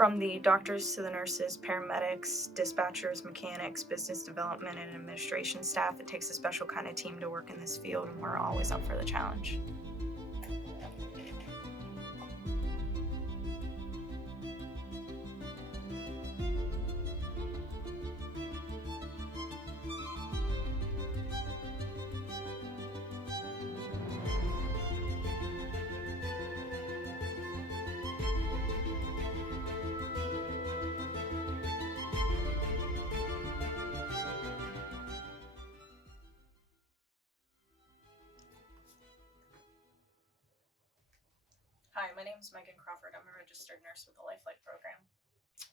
From the doctors to the nurses, paramedics, dispatchers, mechanics, business development, and administration staff, it takes a special kind of team to work in this field, and we're always up for the challenge. Hi, my name is Megan Crawford. I'm a registered nurse with the LifeFlight program.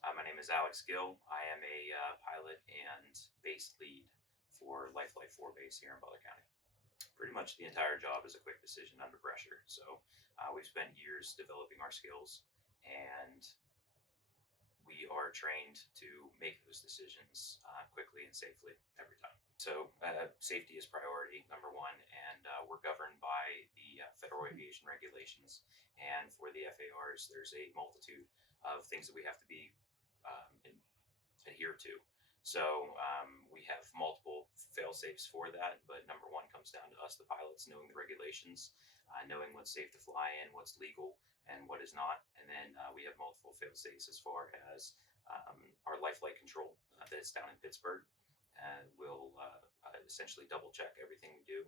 My name is Gill. I am a pilot and base lead for LifeFlight 4 base here in Butler County. Pretty much the entire job is a quick decision under pressure. So we've spent years developing our skills, and we are trained to make those decisions quickly and safely every time. So safety is priority number one, and we're governed by the Federal Aviation Regulations. And for the FARs, there's a multitude of things that we have to be adhere to. So we have multiple fail safes for that, but number one comes down to us, the pilots, knowing the regulations, knowing what's safe to fly in, what's legal, and what is not. And then we have multiple fail safes as far as our LifeFlight control that's down in Pittsburgh. We'll essentially double check everything we do,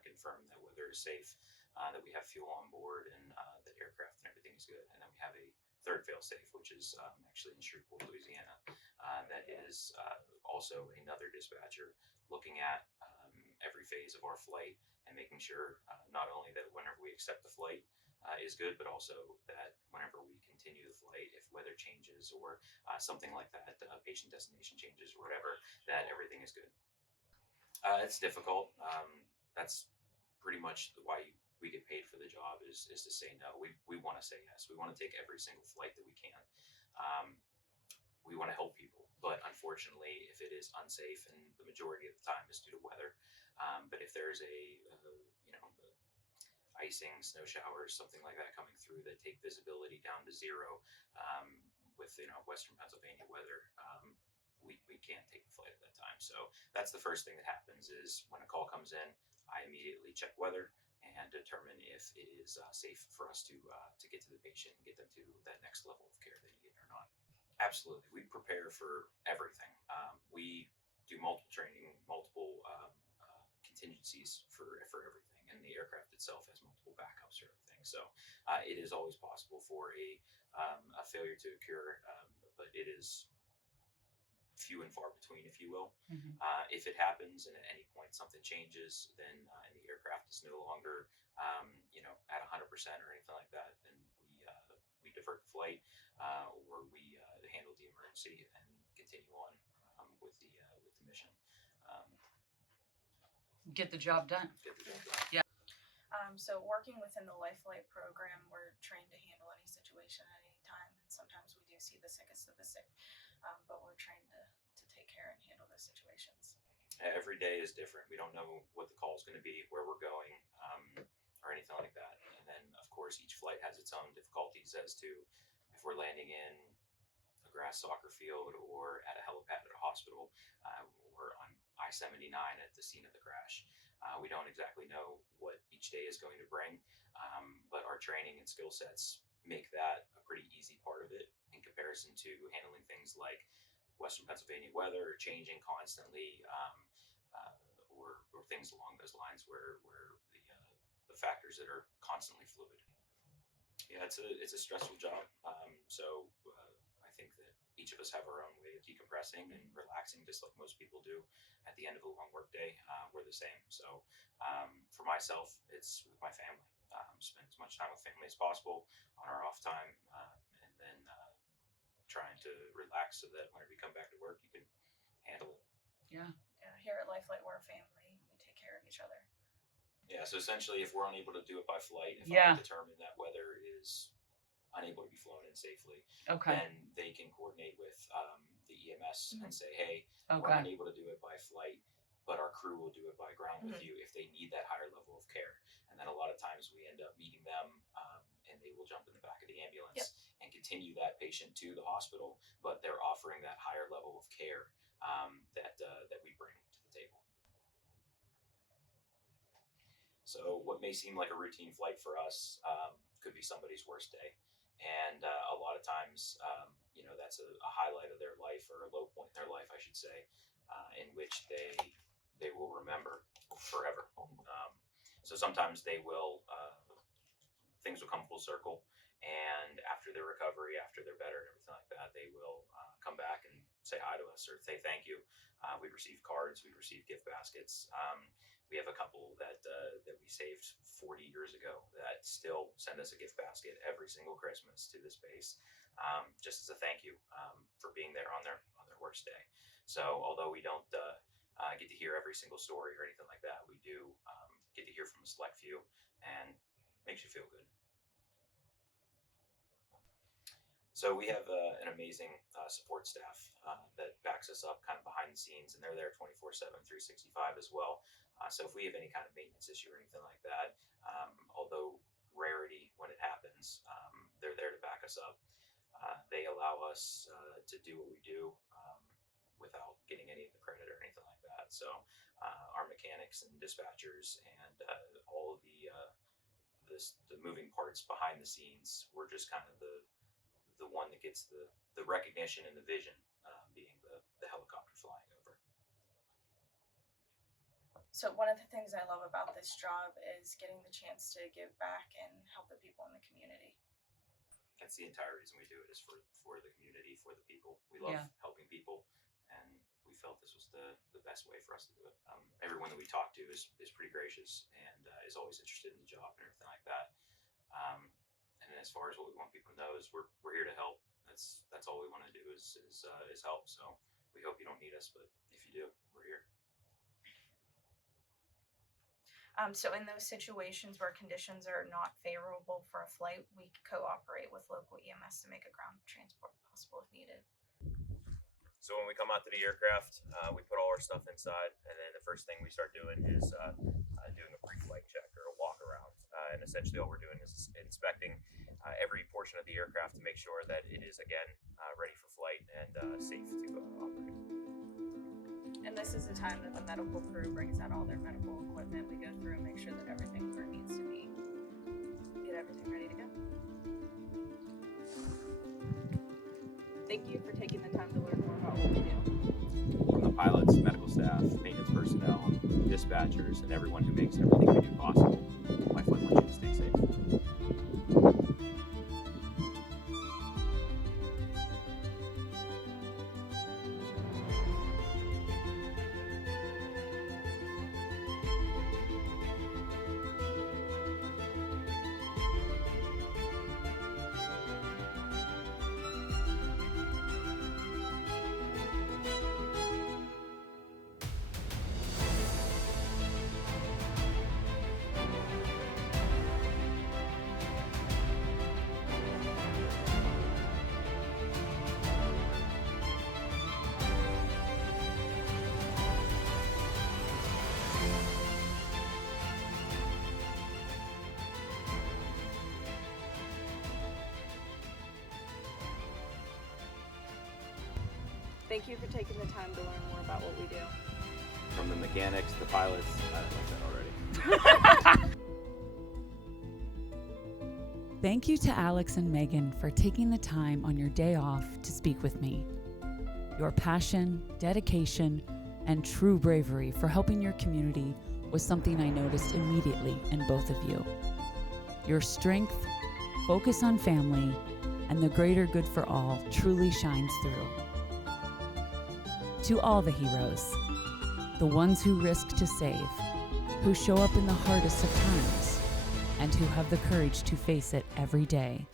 confirm that weather is safe, that we have fuel on board, and that aircraft and everything is good. And then we have a third fail-safe, which is actually in Shreveport, Louisiana. That is also another dispatcher looking at every phase of our flight and making sure not only that whenever we accept the flight is good, but also that whenever we continue the flight, if weather changes or something like that, patient destination changes or whatever, that everything is good. It's difficult. That's pretty much why we get paid for the job is to say no. We want to say yes. We want to take every single flight that we can. We want to help people, but unfortunately, if it is unsafe, and the majority of the time is due to weather, but if there's icing, snow showers, something like that coming through that take visibility down to zero, with Western Pennsylvania weather, we can't take the flight at that time. So that's the first thing that happens is when a call comes in, I immediately check weather and determine if it is safe for us to get to the patient and get them to that next level of care they need or not. Absolutely, we prepare for everything. We do multiple training, multiple contingencies for everything, and the aircraft itself has multiple backups for everything. So it is always possible for a failure to occur, but it is few and far between, if you will. Mm-hmm. If it happens and at any point something changes, then and the aircraft is no longer at 100% or anything like that, then we divert the flight or we handle the emergency and continue on with the mission. Get the job done. Yeah. So working within the LifeFlight program, we're trained to handle any situation at any time, and sometimes we do see the sickest of the sick, but we're trained to take care and handle those situations. Every day is different. We don't know what the call is going to be, where we're going, or anything like that. And then, of course, each flight has its own difficulties as to if we're landing in a grass soccer field or at a helipad at a hospital, or on I-79 at the scene of the crash. We don't exactly know what each day is going to bring, but our training and skill sets make that a pretty easy part of it in comparison to handling things like Western Pennsylvania weather changing constantly, or things along those lines where the factors that are constantly fluid. Yeah, it's a stressful job. So I think that each of us have our own way of decompressing and relaxing, just like most people do at the end of a long work day. We're the same. So for myself, it's with my family. Spend as much time with family as possible on our off time, and then trying to relax so that whenever you come back to work, you can handle it. Yeah. Here at LifeFlight, we're a family. We take care of each other. Yeah, so essentially, if we're unable to do it by flight, if I determine that weather is unable to be flown in safely, then they can coordinate with the EMS and say, hey, we're unable to do it by flight, but our crew will do it by ground with you if they need that higher level of care. And then a lot of times we end up meeting them, and they will jump in the back of the ambulance and continue continue that patient to the hospital, but they're offering that higher level of care that we bring to the table. So what may seem like a routine flight for us could be somebody's worst day. And a lot of times, that's a highlight of their life, or a low point in their life, I should say, in which they will remember forever. So sometimes things will come full circle, and after their recovery, after they're better and everything like that, they will come back and say hi to us or say thank you. We receive cards, we receive gift baskets. We have a couple that we saved 40 years ago that still send us a gift basket every single Christmas to this base, just as a thank you for being there on their worst day. So although we don't get to hear every single story or anything like that, we do get to hear from a select few, and makes you feel good. So we have an amazing support staff that backs us up kind of behind the scenes, and they're there 24/7, 365 as well. So if we have any kind of maintenance issue or anything like that, although rarity when it happens, they're there to back us up. They allow us to do what we do without getting any of the credit or anything like that. So our mechanics and dispatchers and all of the moving parts behind the scenes, we're just kind of the one that gets the recognition and the vision, being the helicopter flying over. So one of the things I love about this job is getting the chance to give back and help the people in the community. That's the entire reason we do it, is for the community, for the people. We love helping people, and we felt this was the best way for us to do it. Everyone that we talk to is pretty gracious and is always interested in the job and everything like that. And as far as what we want people to know is we're here to help. That's all we want to do is help. So we hope you don't need us, but if you do, we're here. So in those situations where conditions are not favorable for a flight, we cooperate with local EMS to make a ground transport possible if needed. So when we come out to the aircraft, we put all our stuff inside, and then the first thing we start doing is doing a pre-flight check or a walk around. And essentially all we're doing is inspecting every portion of the aircraft to make sure that it is, again, ready for flight and safe to operate. And this is the time that the medical crew brings out all their medical equipment. We go through and make sure that everything's where it needs to be. Get everything ready to go. Thank you for taking the time to learn more about what we do. From the pilots, medical staff, maintenance personnel, dispatchers, and everyone who makes everything we do possible, LifeFlight wants you to stay safe. Thank you for taking the time to learn more about what we do. From the mechanics, the pilots, I like that already. Thank you to Alex and Megan for taking the time on your day off to speak with me. Your passion, dedication, and true bravery for helping your community was something I noticed immediately in both of you. Your strength, focus on family, and the greater good for all truly shines through. To all the heroes, the ones who risk to save, who show up in the hardest of times, and who have the courage to face it every day,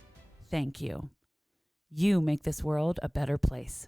thank you. You make this world a better place.